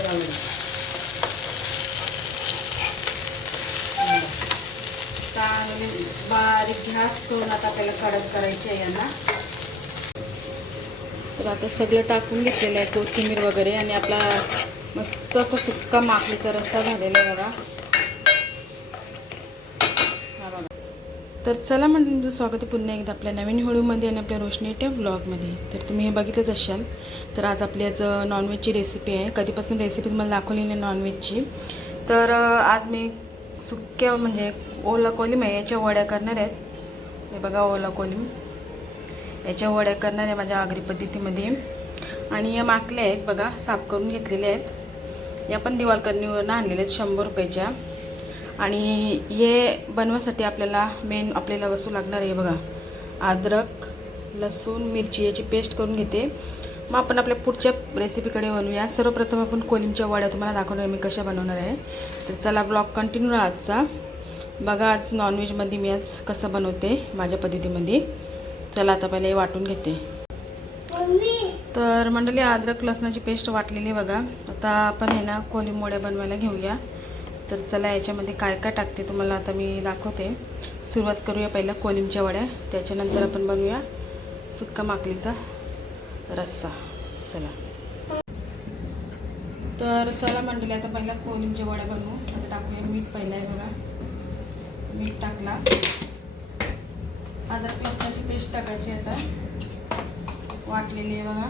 बघा वडी चांगली बारीक गॅस करून आता आपल्याला कडक करायची आहे यांना. तर आता सगळं टाकून घेतलेलं आहे, कोथिंबीर वगैरे, आणि आपला मस्त असा सुक्का माकलीचा रस्सा झालेला आहे बघा. हा बघा. तर चला म्हणजे तुमचं स्वागत आहे पुन्हा एकदा आपल्या नवीन व्हिडिओमध्ये आणि आपल्या रोशनी टेप व्लॉगमध्ये. तर तुम्ही हे बघितलंच असाल. तर आज आपली आज नॉनव्हेजची रेसिपी आहे. कधीपासून रेसिपी तुम्हाला दाखवली नाही नॉनव्हेजची. तर आज मी सुक्या म्हणजे ओला कोलिम आहे याच्या वड्या करणार आहेत. हे बघा ओला कोलिम याच्या वड्या करणार आहे माझ्या आगरी पद्धतीमध्ये. आणि या माकल्या आहेत बघा, साफ करून घेतलेल्या आहेत. या पण दिवाळकरणीवरून आणलेल्या आहेत 100 रुपयाच्या. आणि हे बनवासाठी आपल्याला मेन आपल्याला वस्तू लागणार आहे बघा, अद्रक, लसूण, मिरची याची पेस्ट करून घेते. मग आपण आपल्या पुढच्या रेसिपीकडे वळूया. सर्वप्रथम आपण कोलिमच्या वड्या तुम्हाला दाखवणार आहे मी कशा बनवणार आहे. तर चला ब्लॉग कंटिन्यू राहा आजचा. बघा आज नॉनव्हेजमध्ये मी आज कसं बनवते माझ्या पद्धतीमध्ये. चला आता पहिले वाटून घेते. तर मंडळी अद्रक लसणाची पेस्ट वाटलेली बघा. आता आपण आहे ना कोलिम वड्या बनवायला घेऊया. तर चला याच्यामध्ये काय काय टाकते तुम्हाला आता मी दाखवते. सुरुवात करूया पहिला कोलिमच्या वड्या, त्याच्यानंतर आपण बनवूया सुक्का माकलीचा रस्सा. चला तर चला मंडळी आता पहिला कोलिमच्या वड्या बनवू. आता टाकूया मीठ. पहिला आहे बघा, मीठ टाकला. अद्रक लसणाची पेस्ट टाकायची आता वाटलेली आहे बघा.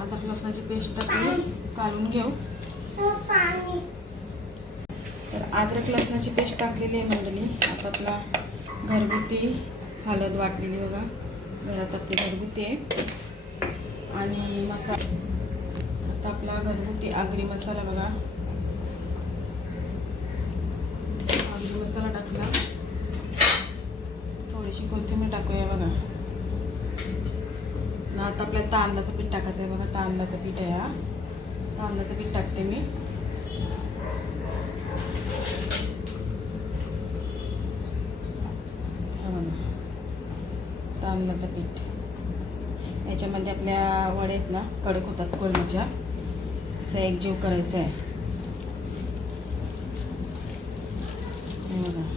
अद्रक लसणाची पेस्ट टाकून काढून घेऊ. तर अद्रक लसणाची पेस्ट टाकलेली आहे मंडळी. आता आपला घरगुती हळद वाटलेली बघा, घरात आपली घरगुती आहे. आणि मसाला आता आपला घरगुती आगरी मसाला बघा, आगरी मसाला टाकला. थोडीशी कोथिंबीर टाकूया बघा. आता आपल्याला तांदळाचं पीठ टाकायचं आहे बघा. तांदळाचं पीठ आहे, हा तांदळाचं पीठ टाकते मी. हा बघा तांदळाचं पीठ. याच्यामध्ये आपल्या वड्या आहेत ना कडक होतात कोलमीच्या. असं एकजीव करायचं आहे बघा.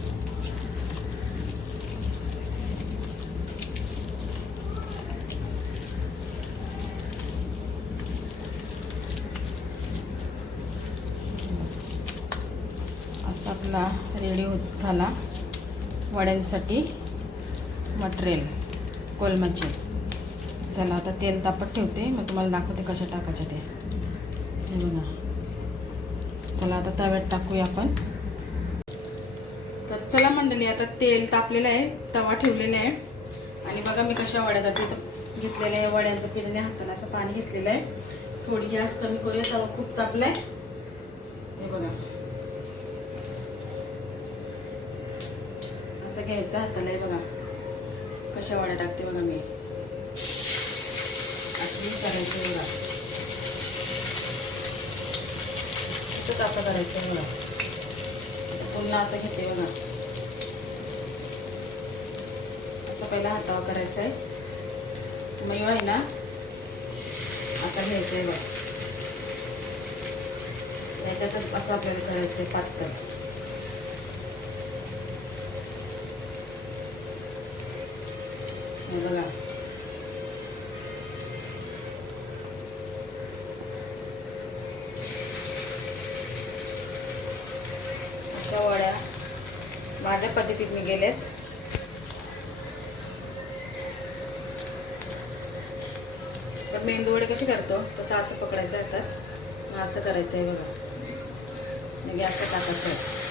असा आपला रेडी होत झाला वड्यांसाठी मटेरियल कोलमाचे. चला आता तेल तापत ठेवते, मग तुम्हाला दाखवते कशा टाकायच्या ते बघा. चला आता तव्यात टाकूया आपण. तर चला मंडळी आता तेल तापलेलं आहे, तवा ठेवलेला आहे. आणि बघा मी कशा वड्या करते तर घेतलेल्या आहे. वड्यांचं पिण्याने हाताला असं पाणी घेतलेलं आहे. थोडी गॅस कमी करूया, तवा खूप तापलाय. हे बघा असं घ्यायचं हाताला. आहे बघा कशा वड्या टाकते बघा मी. अशी करायची बघा, असं करायचं बघा. पुन्हा असं घेते बघा. असं पहिला हातावर करायचं आहे. मग आहे ना असं घ्यायचं आहे बघा. याच्यातच असं आपल्याला करायचं आहे पातळ. हे बघा अशा वड्या माझ्या पद्धतीत मी गेलेत. तर मेंदू वडे कशी करतो तसं असं पकडायचं आहे. तर असं करायचं आहे बघा. म्हणजे असं टाकायचं आहे.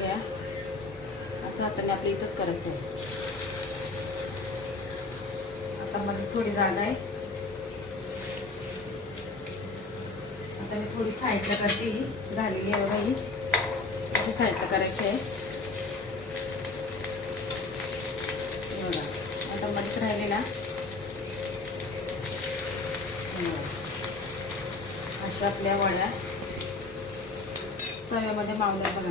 घ्या असं हाताने आपल्या इथंच करायचं आहे. आता मध्ये थोडी जागा आहे. आता मी थोडी साईडला करते. झालेली आहे बघा ही. अशी साईडला करायची आहे बघा. आता मध्येच राहिले ना अशा आपल्या वड्या तव्यामध्ये मावल्या बघा.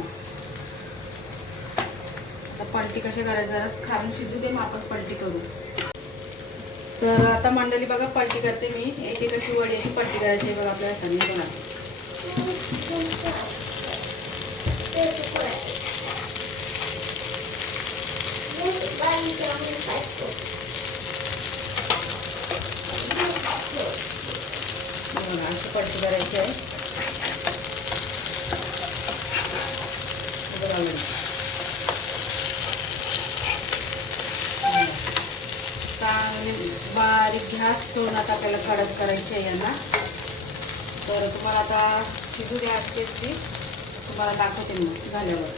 आता पलटी कशी करायची, जरा खालून शिजू दे, मग आपण पलटी करू. तर आता मंडळी बघा पलटी करते मी. एक एक अशी वडी अशी पलटी करायची आहे बघा आपल्या हाताने बघा. असं पलटी करायची आहे. चांगली बारीक गॅस ठेवून आता आपल्याला कडक करायची आहे यांना. तर तुम्हाला आता शिजू द्या असतेच ती, तुम्हाला दाखवते मी झाल्यावर.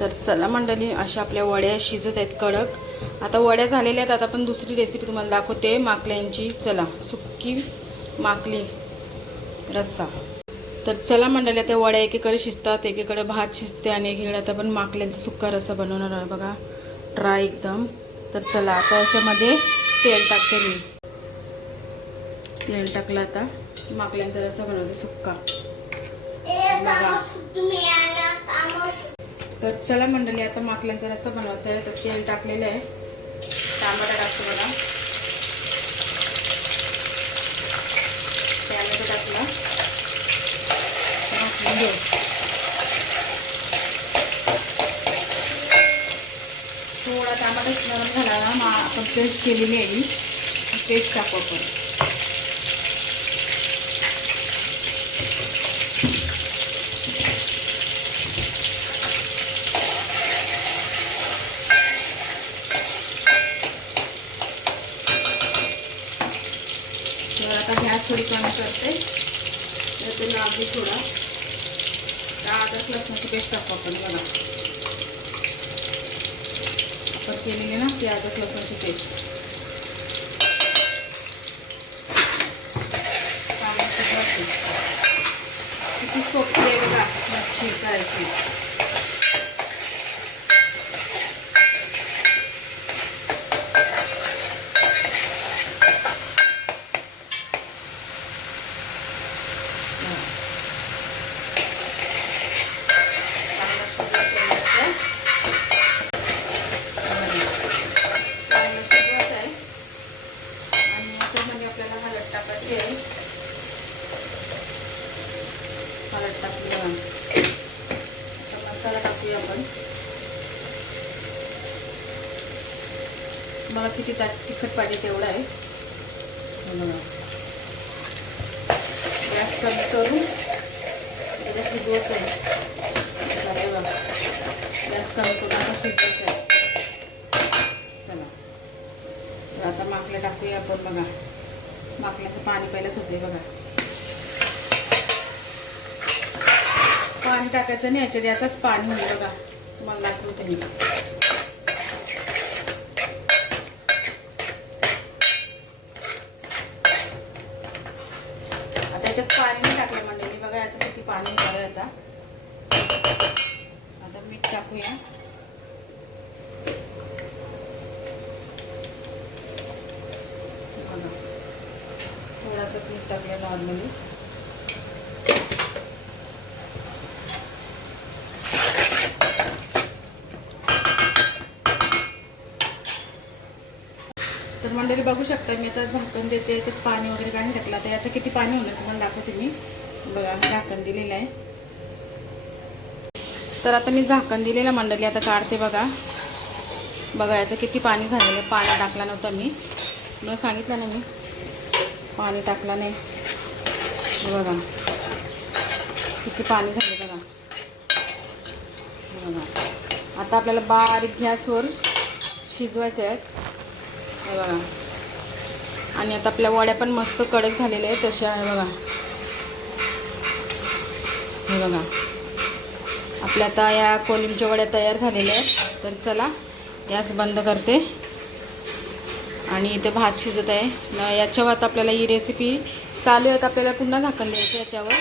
तर चला मंडळी, अशा आपल्या वड्या शिजत आहेत कडक. आता वड्या झालेल्या आहेत. आता आपण दुसरी रेसिपी तुम्हाला दाखवते माकल्यांची. चला, सुक्की माकली रस्सा. तर चला मंडळी, त्या वड्या एकीकडे शिजतात, एकीकडे भात शिजते आणि एकीकडे आता आपण माकल्यांचा सुक्का रस्सा बनवणार आहे बघा, ड्राय एकदम. तर चला आता याच्यामध्ये तेल टाकते मी. तेल टाकलं, आता माकल्यांचा रस्सा बनवते सुक्का बघा. तर चला मंडळी, आता माकल्यांचा रस्सा बनवायचा आहे. तर तेल टाकलेलं आहे. टमाटा टाकतो बघा, टॅमॅटो टाकला, थोडा टमाटा नरम झाला ना, मग आपण पेस्ट केलेली आहे, पेस्ट टाकू आपण. तर आता गॅस थोडी कमी करते. त्याला अगदी थोडा अद्रक लसणाची पेस्ट टाकू आपण बघा. आपण केलेली ना ती अद्रक लसणाची पेस्ट. किती सोपी आहे बघा मच्छी करायची. हळद टाकूया, आता मसाला टाकूया आपण. मला किती तिखट पाहिजे तेवढा आहे. गॅस कमी करून त्याला शिजवायचं आहे. गॅस कमी करून आता शिजवायचं आहे. चला, तर आता माकल्या टाकूया आपण बघा. माकल्याचं पाणी पहिलंच होते बघा. पाणी टाकायचं नाही याच्यात, याचाच पाणी होईल बघा. तुम्हाला दाखवते मी. आता याच्यात पाणी नाही टाकलं मंडळी बघा. याचं किती पाणी झालं. आता मीठ टाकूया. बघा, थोडासा मीठ टाकूया नॉर्मली. तर मंडळी बघू शकता, मी आता झाकण देते. त्यात पाणी वगैरे काही टाकलं. तर याचं किती पाणी होणार तुम्हाला दाखवते मी बघा. मी झाकण दिलेलं आहे. तर आता मी झाकण दिलेलं मंडळी आता काढते बघा. बघा याचं किती पाणी झालेलं आहे. पाणी टाकलं नव्हतं मी, तुला सांगितलं ना मी, पाणी टाकलं नाही. बघा किती पाणी झाले बघा. बघा आता आपल्याला बारीक गॅसवर शिजवायचे आहेत हे बघा. आणि आता आपल्या वड्या पण मस्त कडक झालेल्या आहेत तशा आहे बघा. हे बघा आपल्या आता या कोलिंबच्या वड्या तयार झालेल्या आहेत. तर चला गॅस बंद करते. आणि इथे भात शिजत आहे. याच्यावर आपल्याला ही रेसिपी चालू आहे. आपल्याला पुन्हा झाकण द्यायचं याच्यावर.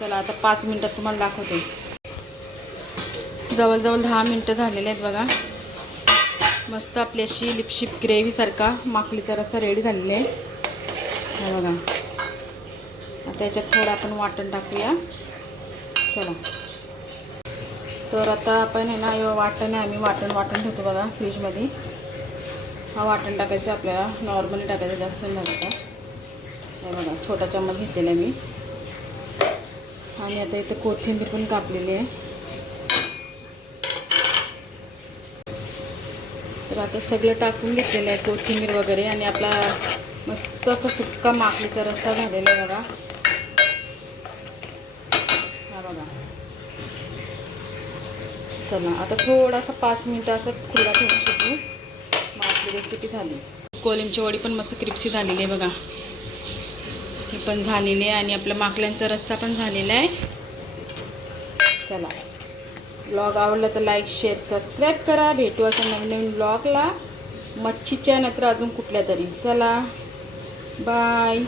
चला आता 5 मिनटात तुम्हाला दाखवते. जवळजवळ 10 मिनटं झालेले आहेत बघा. मस्त आपली अशी लिपशिप ग्रेव्हीसारखा माकलीचा रस्सा रेडी झालेला आहे. हे बघा त्याच्यात थोडं आपण वाटण टाकूया. चला, तर आता आपण आहे ना वाटण आहे, आम्ही वाटण ठेवतो बघा फ्रीजमध्ये. हा वाटण टाकायचं आपल्याला, नॉर्मली टाकायचं, जास्त नाही टाकायचं. हे बघा छोटा चम्मच घेतलेला मी. आणि आता इथे कोथिंबीर पण कापलेली आहे. तर आता सगळं टाकून घेतलेलं आहे, कोथिंबीर वगैरे. आणि आपला मस्त असा सुक्का माकलीचा रस्सा झालेला आहे बघा. हा बघा. चला आता थोडासा 5 मिनटं असं खुला ठेवून शिजवू. मग आपली रेसिपी झाली. कोलमची वडी पण मस्त क्रिप्सी झालेली आहे बघा. हे पण झालेली आहे आणि आपला माकल्यांचा रस्सा पण झालेला आहे. चला, ब्लॉग आवडला तर लाईक, शेअर, सबस्क्राईब करा. भेटू अशा नवीन ब्लॉगला, मच्छीच्या नाहीतर अजून कुठल्या तरी. चला, बाय.